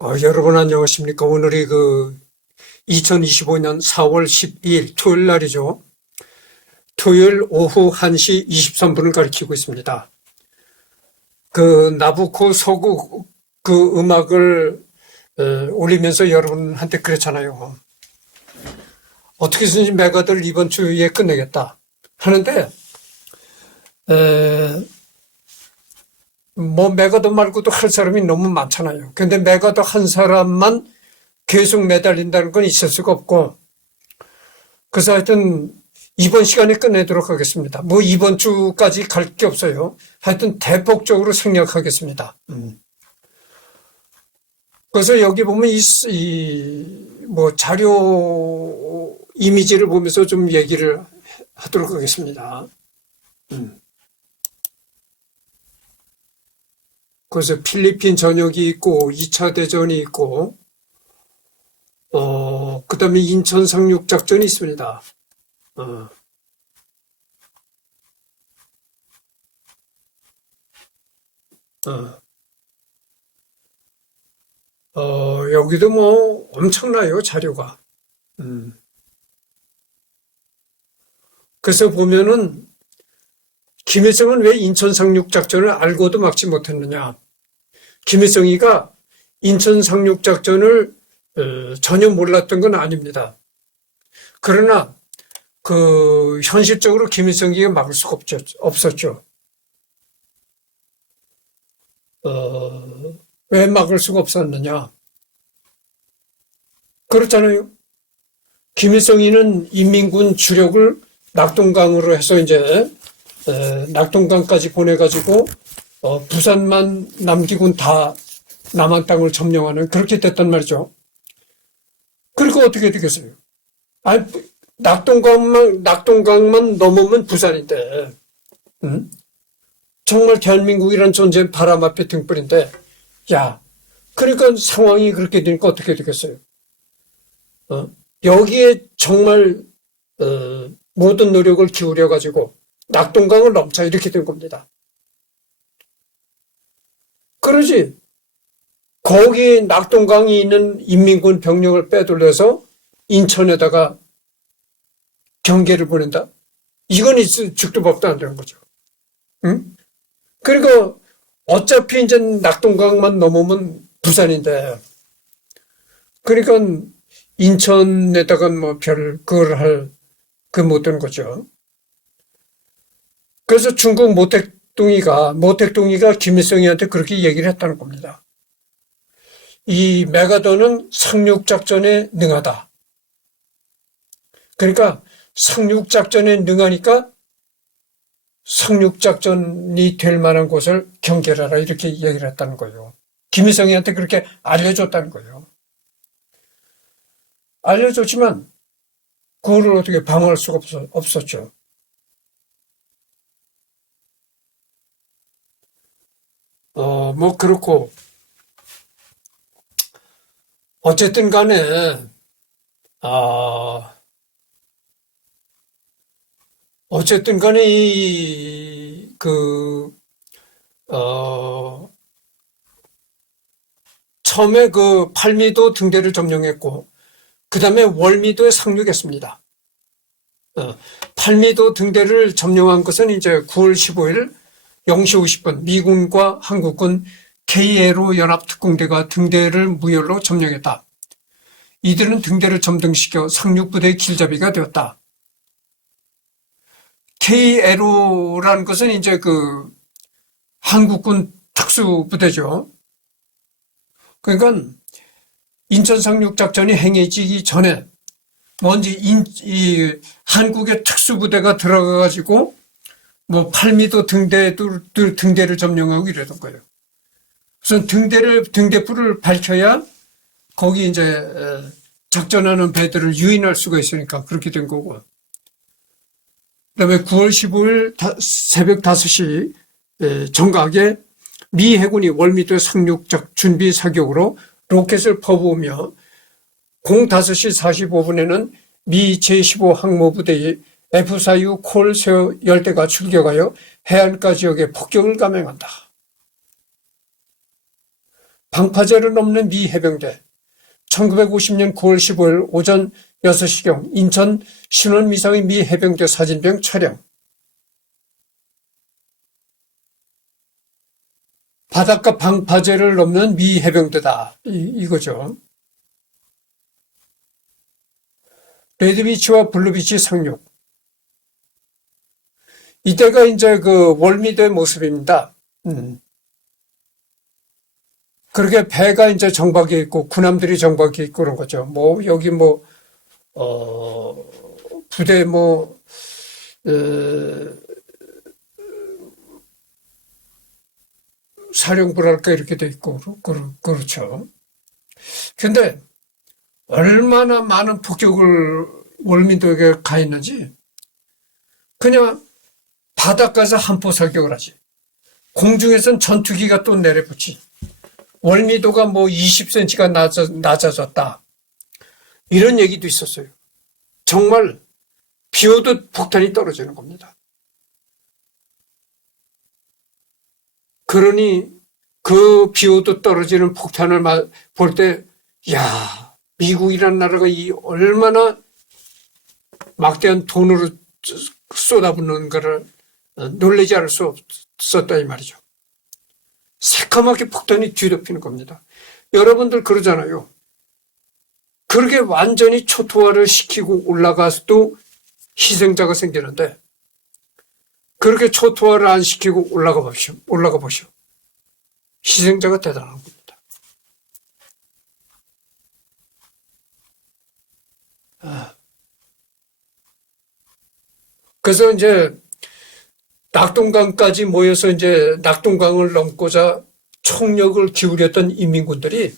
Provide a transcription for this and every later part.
여러분 안녕하십니까? 오늘이 2025년 4월 12일 토요일 날이죠. 토요일 오후 1시 23분을 가리키고 있습니다. 나부코 서구 음악을 올리면서 여러분한테 그랬잖아요. 어떻게 해서든지 메가더를 이번 주에 끝내겠다 하는데, 메가더 말고도 할 사람이 너무 많잖아요. 근데 메가더 한 사람만 계속 매달린다는 건 있을 수가 없고, 그래서 하여튼 이번 시간에 끝내도록 하겠습니다. 이번 주까지 갈 게 없어요. 하여튼 대폭적으로 생략하겠습니다. 그래서 여기 보면 자료 이미지를 보면서 좀 얘기를 하도록 하겠습니다. 그래서 필리핀 전역이 있고 2차 대전이 있고 그다음에 인천 상륙 작전이 있습니다. 여기도 엄청나요, 자료가. 그래서 보면은 김일성은 왜 인천 상륙 작전을 알고도 막지 못했느냐. 김일성이가 인천 상륙 작전을 전혀 몰랐던 건 아닙니다. 그러나 현실적으로 김일성이가 막을 수가 없었죠. 왜 막을 수가 없었느냐. 그렇잖아요. 김일성이는 인민군 주력을 낙동강으로 해서 이제 낙동강까지 보내가지고 부산만 남기군 다 남한 땅을 점령하는 그렇게 됐단 말이죠. 그리고 어떻게 되겠어요? 낙동강만 넘으면 부산인데, 정말 대한민국이란 존재는 바람 앞에 등불인데, 그러니까 상황이 그렇게 되니까 어떻게 되겠어요? 여기에 정말 모든 노력을 기울여가지고 낙동강을 넘자 이렇게 된 겁니다. 그러지. 거기 낙동강이 있는 인민군 병력을 빼돌려서 인천에다가 경계를 보낸다? 이건 죽도 밥도 안 되는 거죠. 응? 그리고 어차피 이제 낙동강만 넘으면 부산인데, 그러니까 인천에다가 그걸 할 못 되는 거죠. 그래서 중국 모택동이가 김일성이한테 그렇게 얘기를 했다는 겁니다. 이 메가더는 상륙작전에 능하다. 그러니까 상륙작전에 능하니까 상륙작전이 될 만한 곳을 경계하라 이렇게 얘기를 했다는 거예요. 김일성이한테 그렇게 알려줬다는 거예요. 알려줬지만 그거를 어떻게 방어할 수가 없었죠. 그렇고 어쨌든 간에 처음에 팔미도 등대를 점령했고 그 다음에 월미도에 상륙했습니다. 팔미도 등대를 점령한 것은 이제 9월 15일 0시 50분 미군과 한국군 K애로 연합특공대가 등대를 무혈로 점령했다. 이들은 등대를 점등시켜 상륙부대의 길잡이가 되었다. K애로라는 것은 이제 한국군 특수부대죠. 그러니까 인천 상륙작전이 행해지기 전에 먼저 한국의 특수부대가 들어가가지고 팔미도 등대를 점령하고 이러던 거예요. 우선 등대불을 밝혀야 거기 이제 작전하는 배들을 유인할 수가 있으니까 그렇게 된 거고. 그다음에 9월 15일 새벽 5시 정각에 미 해군이 월미도 상륙 준비 사격으로 로켓을 퍼부으며 05시 45분에는 미 제15 항모부대의 F-4U 콜 세어 열대가 출격하여 해안가 지역에 폭격을 감행한다. 방파제를 넘는 미 해병대 1950년 9월 15일 오전 6시경 인천 신원미상의 미 해병대 사진병 촬영. 바닷가 방파제를 넘는 미 해병대다. 이거죠. 레드비치와 블루비치 상륙. 이때가 이제 그 월미도의 모습입니다. 그렇게 배가 이제 정박해 있고 군함들이 정박해 있고 그런 거죠. 뭐 여기 뭐 부대 뭐 사령부랄까 이렇게 돼 있고 그렇죠. 근데 얼마나 많은 폭격을 월미도에 가 있는지 그냥 바닷가에서 한포 사격을 하지. 공중에선 전투기가 또 내려붙지. 월미도가 뭐 20cm가 낮아졌다. 이런 얘기도 있었어요. 정말 비 오듯 폭탄이 떨어지는 겁니다. 그러니 그 비 오듯 떨어지는 폭탄을 볼 때, 야, 미국이라는 나라가 이 얼마나 막대한 돈으로 쏟아붓는가를 놀라지 않을 수 없었다 이 말이죠. 새카맣게 폭탄이 뒤덮이는 겁니다. 여러분들 그러잖아요. 그렇게 완전히 초토화를 시키고 올라가서도 희생자가 생기는데 그렇게 초토화를 안 시키고 올라가 보시오. 희생자가 대단한 겁니다. 그래서 이제 낙동강까지 모여서 이제 낙동강을 넘고자 총력을 기울였던 인민군들이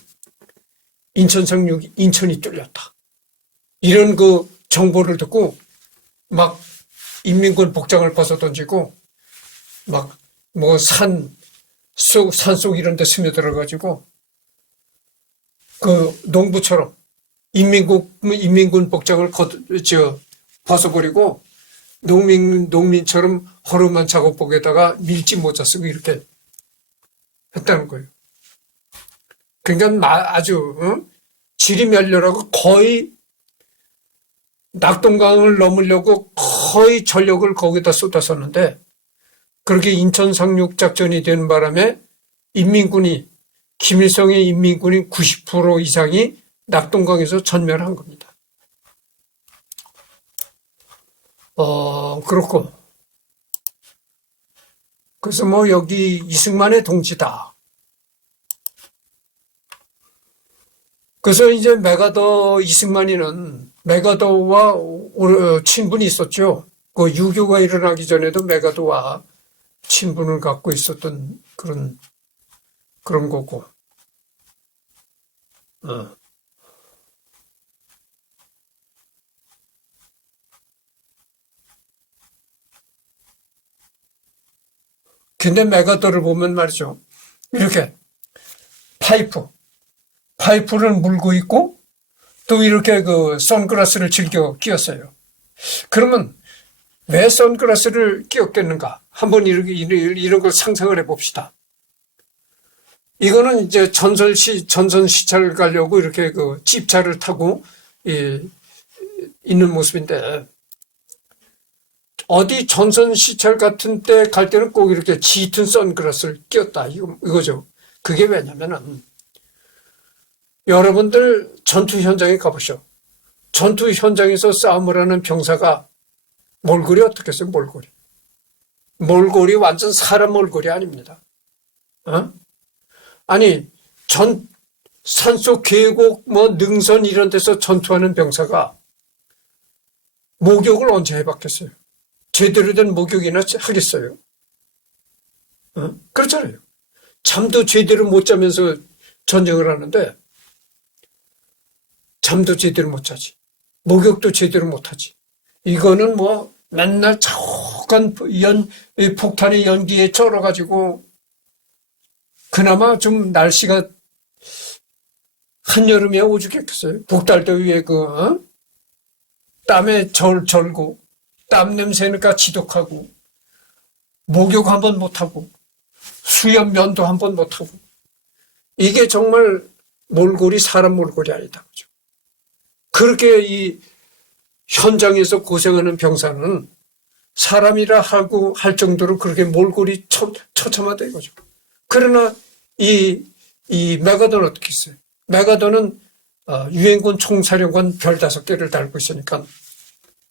인천 상륙, 인천이 뚫렸다. 이런 그 정보를 듣고 막 인민군 복장을 벗어 던지고 막 뭐 산속 이런 데 스며들어가지고 그 농부처럼 인민군 복장을 벗어버리고 농민처럼 허름한 작업복에다가 밀짚 모자 쓰고 이렇게 했다는 거예요. 그러니까 아주 지리멸렬하고 거의 낙동강을 넘으려고 거의 전력을 거기다 쏟았었는데 그렇게 인천 상륙 작전이 되는 바람에 김일성의 인민군이 90% 이상이 낙동강에서 전멸한 겁니다. 그렇고 그래서 뭐 여기 이승만의 동지다. 그래서 이제 이승만이는 메가더와 친분이 있었죠. 그 유교가 일어나기 전에도 메가더와 친분을 갖고 있었던 그런 거고. 근데 메가더를 보면 말이죠. 이렇게 파이프를 물고 있고 또 이렇게 그 선글라스를 즐겨 끼었어요. 그러면 왜 선글라스를 끼었겠는가? 한번 이런 걸 상상을 해봅시다. 이거는 이제 전선 시찰 가려고 이렇게 그 집차를 타고 있는 모습인데 어디 전선 시찰 같은 때 갈 때는 꼭 이렇게 짙은 선글라스를 끼었다 이거죠. 그게 왜냐면은 여러분들 전투 현장에 가보시오. 전투 현장에서 싸움을 하는 병사가 몰골이 어떻겠어요? 몰골이 완전 사람 몰골이 아닙니다. 아니 산속 계곡 뭐 능선 이런 데서 전투하는 병사가 목욕을 언제 해봤겠어요? 제대로 된 목욕이나 하겠어요? 그렇잖아요. 잠도 제대로 못 자면서 전쟁을 하는데 잠도 제대로 못 자지. 목욕도 제대로 못 하지. 이거는 뭐 맨날 자욱한 폭탄의 연기에 쩔어가지고 그나마 좀 날씨가 한여름에 오죽했겠어요. 북달더위에 땀에 절고 땀 냄새니까 지독하고 목욕 한번 못하고 수염 면도 한번 못하고 이게 정말 몰골이 사람 몰골이 아니다. 그죠? 그렇게 이 현장에서 고생하는 병사는 사람이라 하고 할 정도로 그렇게 몰골이 처참하다 이거죠. 그러나 이 메가더는 어떻게 했어요? 메가더는 유엔군 총사령관 별 5개를 달고 있으니까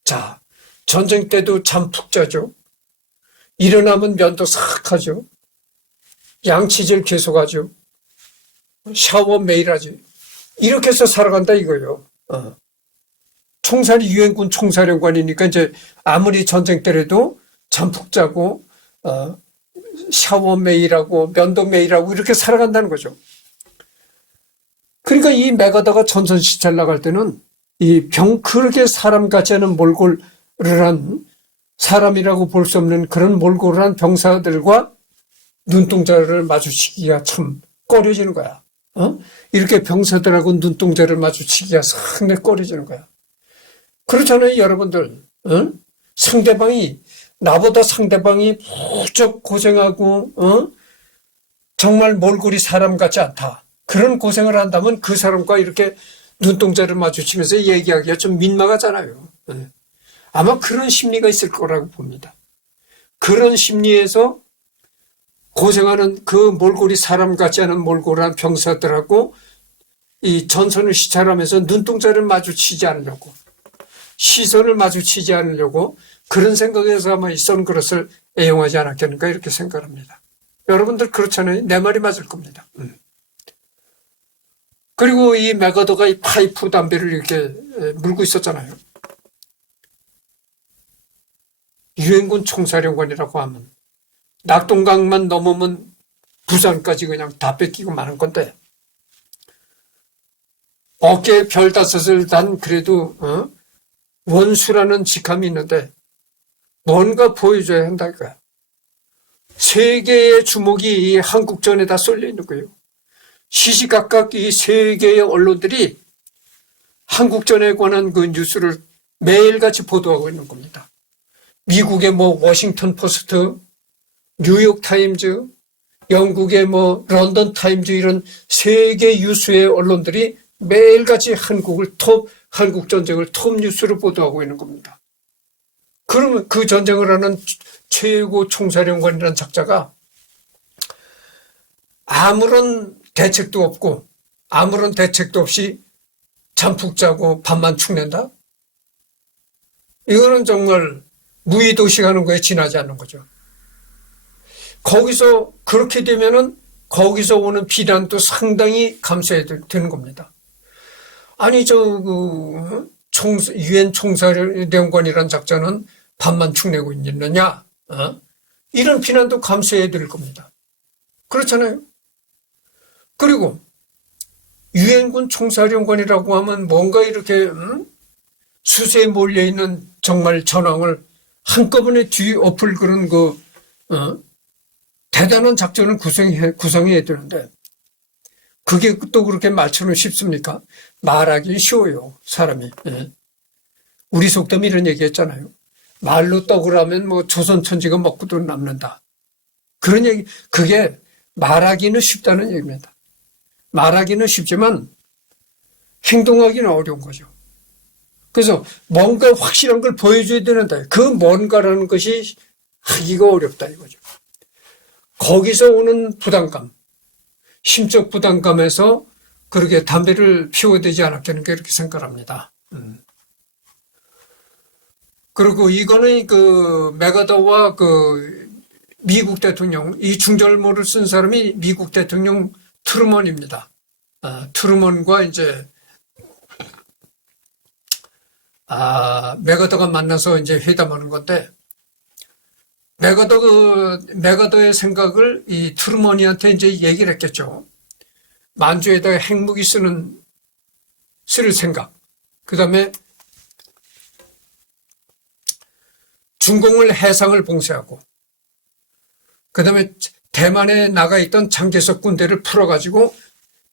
자, 전쟁 때도 잠 푹 자죠. 일어나면 면도 싹 하죠. 양치질 계속하죠. 샤워 매일 하지. 이렇게 해서 살아간다 이거예요. 총살이 유엔군 총사령관이니까 이제 아무리 전쟁 때라도 잠 푹 자고 샤워 매일 하고 면도 매일 하고 이렇게 살아간다는 거죠. 그러니까 이 메가더가 전선시찰 나갈 때는 그렇게 사람 같지 않은 몰골을 한 사람이라고 볼 수 없는 그런 몰골을 한 병사들과 눈동자를 마주치기가 참 꺼려지는 거야. 이렇게 병사들하고 눈동자를 마주치기가 상당히 꺼려지는 거야. 그렇잖아요, 여러분들. 나보다 상대방이 무척 고생하고, 정말 몰골이 사람 같지 않다. 그런 고생을 한다면 그 사람과 이렇게 눈동자를 마주치면서 얘기하기가 좀 민망하잖아요. 아마 그런 심리가 있을 거라고 봅니다. 그런 심리에서 고생하는 그 몰골이 사람 같지 않은 몰골한 병사들하고 이 전선을 시찰하면서 눈동자를 마주치지 않으려고, 시선을 마주치지 않으려고 그런 생각에서 아마 이 선글라스를 애용하지 않았겠는가 이렇게 생각합니다. 여러분들 그렇잖아요. 내 말이 맞을 겁니다. 그리고 이 메가더가 이 파이프 담배를 이렇게 물고 있었잖아요. 유엔군 총사령관이라고 하면 낙동강만 넘으면 부산까지 그냥 다 뺏기고 마는 건데 어깨에 별 5을 단 그래도 원수라는 직함이 있는데 뭔가 보여줘야 한다니까요. 세계의 주목이 이 한국전에다 쏠려 있는 거예요. 시시각각 이 세계의 언론들이 한국전에 관한 그 뉴스를 매일같이 보도하고 있는 겁니다. 미국의 워싱턴 포스트, 뉴욕 타임즈, 영국의 런던 타임즈 이런 세계 유수의 언론들이 매일같이 한국 전쟁을 톱 뉴스로 보도하고 있는 겁니다. 그러면 그 전쟁을 하는 최고 총사령관이라는 작자가 아무런 대책도 없고 아무런 대책도 없이 잠 푹 자고 밤만 축낸다? 이거는 정말 무의도식하는 거에 지나지 않는 거죠. 거기서 그렇게 되면은 거기서 오는 비난도 상당히 감수해야 되는 겁니다. 아니 유엔 총사령관이라는 작자는 밤만 축내고 있느냐? 이런 비난도 감수해야 될 겁니다. 그렇잖아요. 그리고 유엔군 총사령관이라고 하면 뭔가 이렇게 수세에 몰려있는 정말 전황을 한꺼번에 뒤엎을 그런 대단한 작전을 구성해야 되는데 그게 또 그렇게 말처럼 쉽습니까? 말하기 쉬워요, 사람이. 우리 속담 이런 얘기 했잖아요. 말로 떡을 하면 조선 천지가 먹고도 남는다. 그런 얘기, 그게 말하기는 쉽다는 얘기입니다. 말하기는 쉽지만 행동하기는 어려운 거죠. 그래서 뭔가 확실한 걸 보여줘야 되는데 그 뭔가라는 것이 하기가 어렵다 이거죠. 거기서 오는 부담감, 심적 부담감에서 그렇게 담배를 피워야 되지 않았겠는가 이렇게 생각합니다. 그리고 이거는 메가더와 미국 대통령, 이 중절모를 쓴 사람이 미국 대통령 트루먼입니다. 트루먼과 이제 메가더가 만나서 이제 회담하는 건데 메가더의 생각을 이 트루먼이한테 이제 얘기를 했겠죠. 만주에다가 핵무기 쓸 생각. 그 다음에 중공을 해상을 봉쇄하고 그 다음에 대만에 나가 있던 장개석 군대를 풀어가지고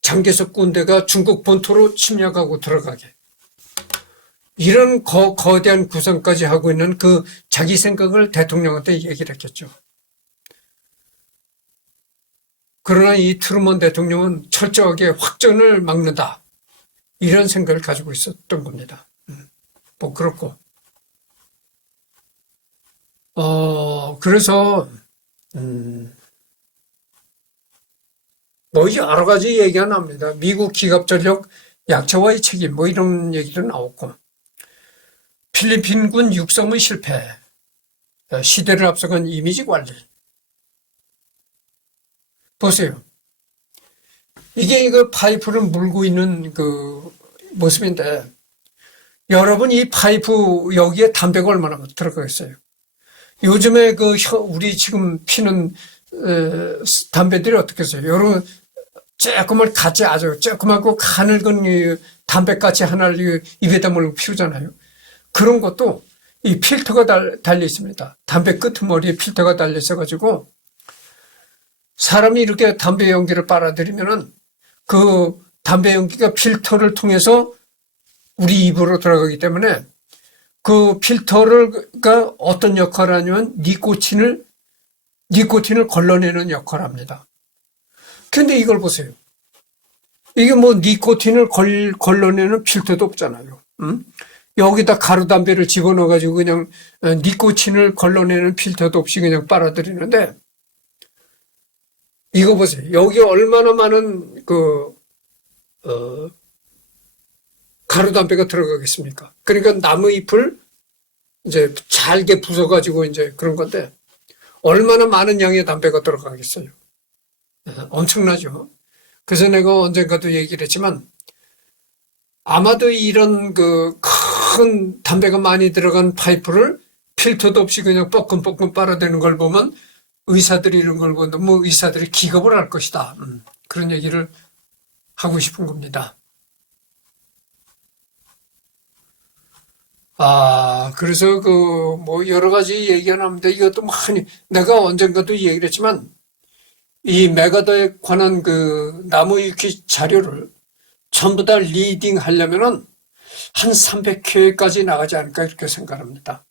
장개석 군대가 중국 본토로 침략하고 들어가게. 이런 거대한 구상까지 하고 있는 자기 생각을 대통령한테 얘기를 했겠죠. 그러나 이 트루먼 대통령은 철저하게 확전을 막는다. 이런 생각을 가지고 있었던 겁니다. 뭐 그렇고. 그래서 뭐 여러 가지 얘기가 납니다. 미국 기갑전력 약체화의 책임 뭐 이런 얘기도 나오고, 필리핀군 육성의 실패, 시대를 앞서간 이미지 관리. 보세요. 이게 이거 파이프를 물고 있는 그 모습인데, 여러분 이 파이프 여기에 담배가 얼마나 들어가겠어요? 요즘에 우리 지금 피는 담배들이 어떻게 해요? 여러분 조금을 같이 아주 조그맣고 가늘건 담배같이 하나를 입에다 물고 피우잖아요. 그런 것도 이 필터가 달려 있습니다. 담배 끄트머리에 필터가 달려 있어가지고 사람이 이렇게 담배 연기를 빨아들이면은 그 담배 연기가 필터를 통해서 우리 입으로 들어가기 때문에 그 필터가 어떤 역할을 하냐면 니코틴을 걸러내는 역할을 합니다. 근데 이걸 보세요. 이게 뭐 니코틴을 걸러내는 필터도 없잖아요. 여기다 가루담배를 집어넣어가지고 그냥 니코틴을 걸러내는 필터도 없이 그냥 빨아들이는데, 이거 보세요. 여기 얼마나 많은 가루담배가 들어가겠습니까? 그러니까 나무 잎을 이제 잘게 부숴가지고 이제 그런 건데, 얼마나 많은 양의 담배가 들어가겠어요? 엄청나죠? 그래서 내가 언젠가도 얘기를 했지만, 아마도 이런 큰 담배가 많이 들어간 파이프를 필터도 없이 그냥 뻐끔뻐끔 빨아대는 걸 보면 의사들이 이런 걸 보면 뭐 의사들이 기겁을 할 것이다. 그런 얘기를 하고 싶은 겁니다. 그래서 뭐 여러 가지 얘기가 나옵니다. 이것도 많이, 내가 언젠가도 얘기를 했지만, 이 메가더에 관한 나무 위키 자료를 전부 다 리딩 하려면은 한 300회까지 나가지 않을까 이렇게 생각합니다.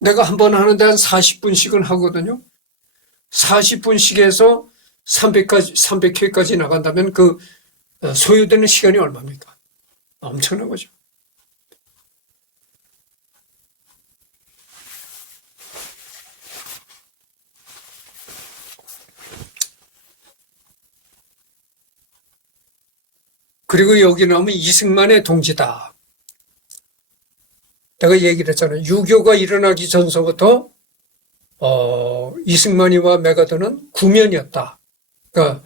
내가 한 번 하는데 한 40분씩은 하거든요. 40분씩 해서 300회까지 나간다면 소요되는 시간이 얼마입니까? 엄청난 거죠. 그리고 여기 나오면 이승만의 동지다. 내가 얘기를 했잖아요. 유교가 일어나기 전서부터 이승만이와 메가더는 구면이었다. 그러니까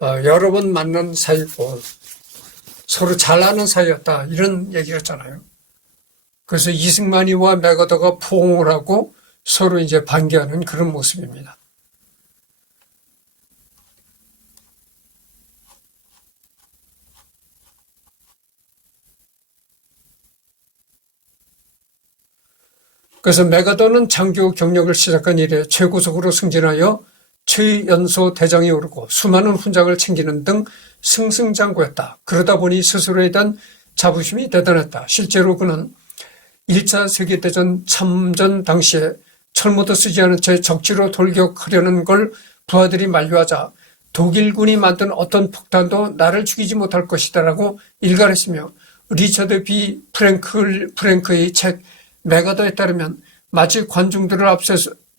여러 번 만난 사이고 서로 잘 아는 사이였다. 이런 얘기를 했잖아요. 그래서 이승만이와 메가더가 포옹을 하고 서로 이제 반기하는 그런 모습입니다. 그래서 메가더는 장교 경력을 시작한 이래 최고속으로 승진하여 최연소 대장에 오르고 수많은 훈장을 챙기는 등 승승장구했다. 그러다 보니 스스로에 대한 자부심이 대단했다. 실제로 그는 1차 세계대전 참전 당시에 철모도 쓰지 않은 채 적지로 돌격하려는 걸 부하들이 만류하자 독일군이 만든 어떤 폭탄도 나를 죽이지 못할 것이다라고 일갈했으며, 리처드 B. 프랭크의 책 메가더에 따르면 마치 관중들을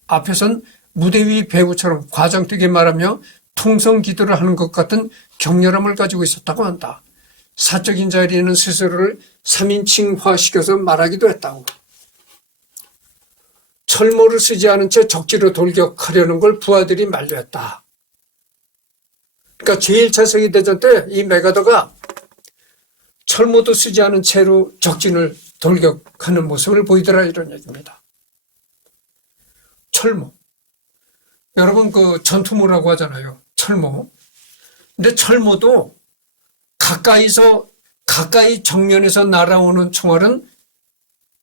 앞에선 무대 위 배우처럼 과장되게 말하며 통성 기도를 하는 것 같은 격렬함을 가지고 있었다고 한다. 사적인 자리에는 스스로를 3인칭화시켜서 말하기도 했다고. 철모를 쓰지 않은 채 적지로 돌격하려는 걸 부하들이 만류했다. 그러니까 제1차 세계대전 때 이 메가더가 철모도 쓰지 않은 채로 적진을 돌격하는 모습을 보이더라, 이런 얘기입니다. 철모. 여러분 전투모라고 하잖아요. 철모. 근데 철모도 가까이 정면에서 날아오는 총알은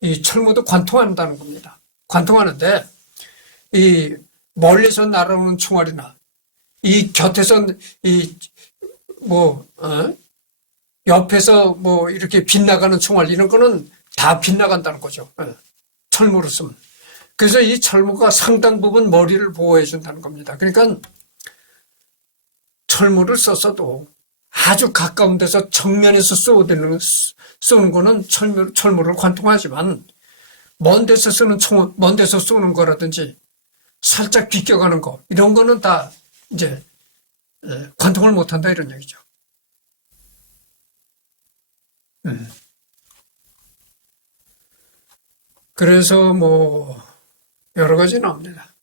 이 철모도 관통한다는 겁니다. 관통하는데 이 멀리서 날아오는 총알이나 이 곁에서 옆에서 이렇게 빗나가는 총알 이런 거는 다 빗나간다는 거죠. 철모로 쓰면. 그래서 이 철무가 상당 부분 머리를 보호해 준다는 겁니다. 그러니까 철무를 썼어도 아주 가까운 데서 정면에서 쏘는 거는 철무를 관통하지만 먼 데서 먼 데서 쏘는 거라든지 살짝 비껴가는 거 이런 거는 다 이제 관통을 못한다 이런 얘기죠. 그래서 뭐 여러 가지 나옵니다.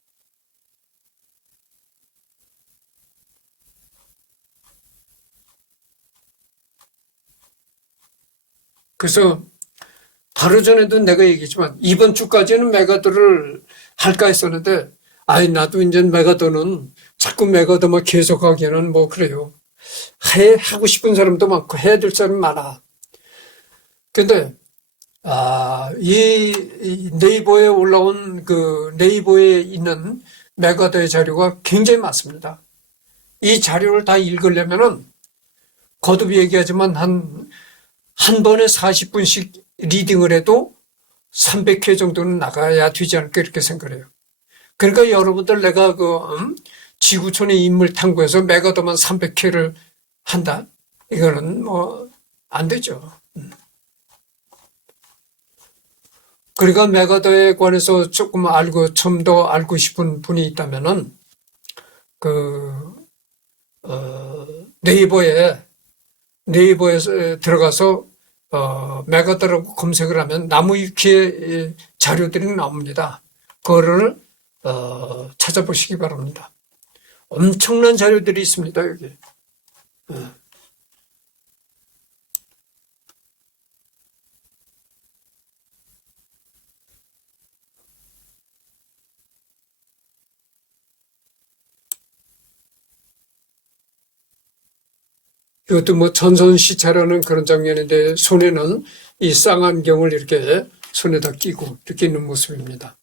그래서 바로 전에도 내가 얘기했지만 이번 주까지는 메가더를 할까 했었는데 나도 이제 메가더는 자꾸 메가더만 계속하기에는 뭐 그래요. 하고 싶은 사람도 많고 해야 될 사람이 많아. 근데 이 네이버에 올라온 네이버에 있는 메가더의 자료가 굉장히 많습니다. 이 자료를 다 읽으려면은 거듭 얘기하지만 한 번에 40분씩 리딩을 해도 300회 정도는 나가야 되지 않을까 이렇게 생각해요. 그러니까 여러분들 내가 지구촌의 인물 탐구에서 메가더만 300회를 한다? 이거는 뭐 안 되죠. 그러니까 메가더에 관해서 조금 좀 더 알고 싶은 분이 있다면은 네이버에 들어가서 메가더라고 검색을 하면 나무위키의 자료들이 나옵니다. 그거를 찾아보시기 바랍니다. 엄청난 자료들이 있습니다, 여기. 이것도 뭐 전선시차라는 그런 장면인데 손에는 이 쌍안경을 이렇게 손에다 끼고 이렇게 있는 모습입니다.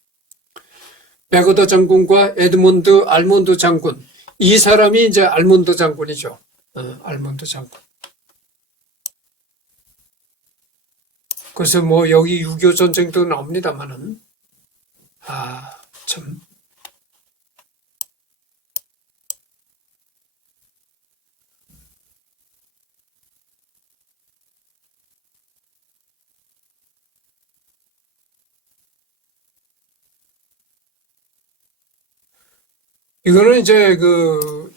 메가더 장군과 에드몬드 알몬드 장군, 이 사람이 이제 알몬드 장군이죠. 알몬드 장군. 그래서 뭐 여기 6.25 전쟁도 나옵니다만은 참. 이거는 이제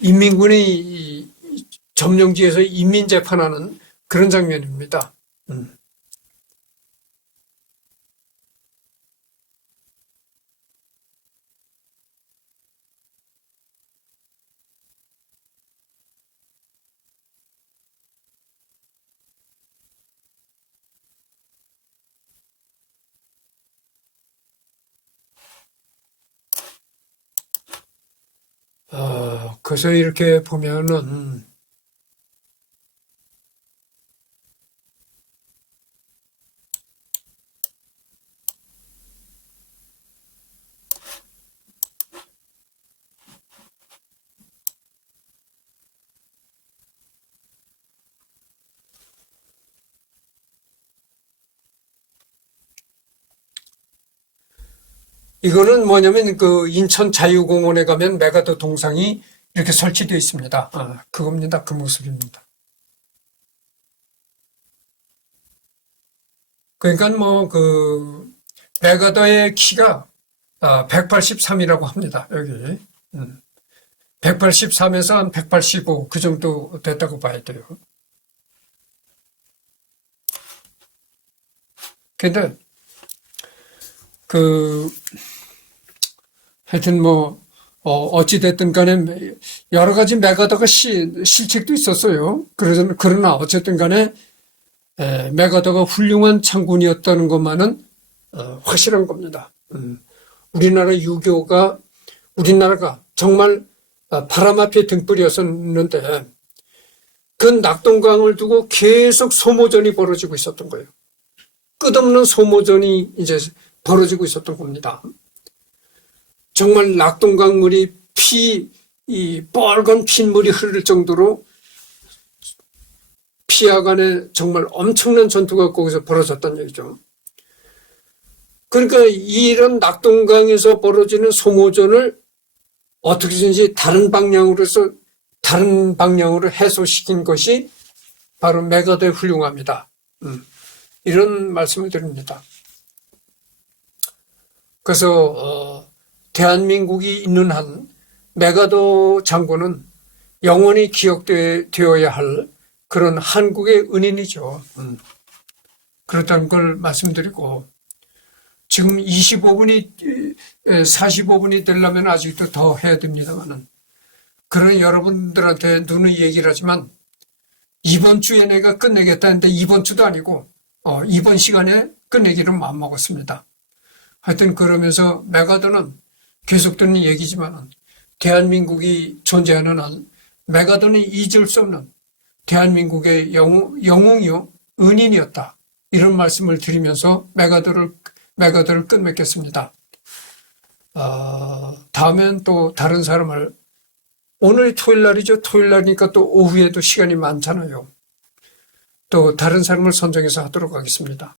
인민군이 점령지에서 인민 재판하는 그런 장면입니다. 그래서 이렇게 보면은 이거는 뭐냐면 인천 자유공원에 가면 메가더 동상이 이렇게 설치되어 있습니다. 그겁니다. 그 모습입니다. 그러니까 뭐 메가더의 키가 183이라고 합니다. 여기 183에서 한 185 그 정도 됐다고 봐야 돼요. 근데 하여튼 뭐 어찌됐든 간에 여러 가지 메가더가 실책도 있었어요. 그러나 어쨌든 간에 메가더가 훌륭한 장군이었다는 것만은 확실한 겁니다. 우리나라가 정말 바람 앞에 등불이었었는데 그 낙동강을 두고 계속 소모전이 벌어지고 있었던 거예요. 끝없는 소모전이 이제 벌어지고 있었던 겁니다. 정말 낙동강물이 이 빨간 핏물이 흐를 정도로 피하간에 정말 엄청난 전투가 거기서 벌어졌다는 얘기죠. 그러니까 이런 낙동강에서 벌어지는 소모전을 어떻게든지 다른 방향으로 해소시킨 것이 바로 메가더의 훌륭합니다. 이런 말씀을 드립니다. 그래서 대한민국이 있는 한 메가더 장군은 영원히 기억되어야 할 그런 한국의 은인이죠. 그렇다는 걸 말씀드리고, 지금 45분이 되려면 아직도 더 해야 됩니다만은, 그런 여러분들한테 누누이 얘기를 하지만, 이번 주에 내가 끝내겠다는데 이번 주도 아니고, 이번 시간에 끝내기로 마음먹었습니다. 하여튼 그러면서 메가더는 계속 듣는 얘기지만은, 대한민국이 존재하는 한 메가더는 잊을 수 없는 대한민국의 영웅이요, 은인이었다. 이런 말씀을 드리면서 메가더를 끝맺겠습니다. 다음엔 또 다른 사람을, 오늘 토요일 날이죠. 토요일 날이니까 또 오후에도 시간이 많잖아요. 또 다른 사람을 선정해서 하도록 하겠습니다.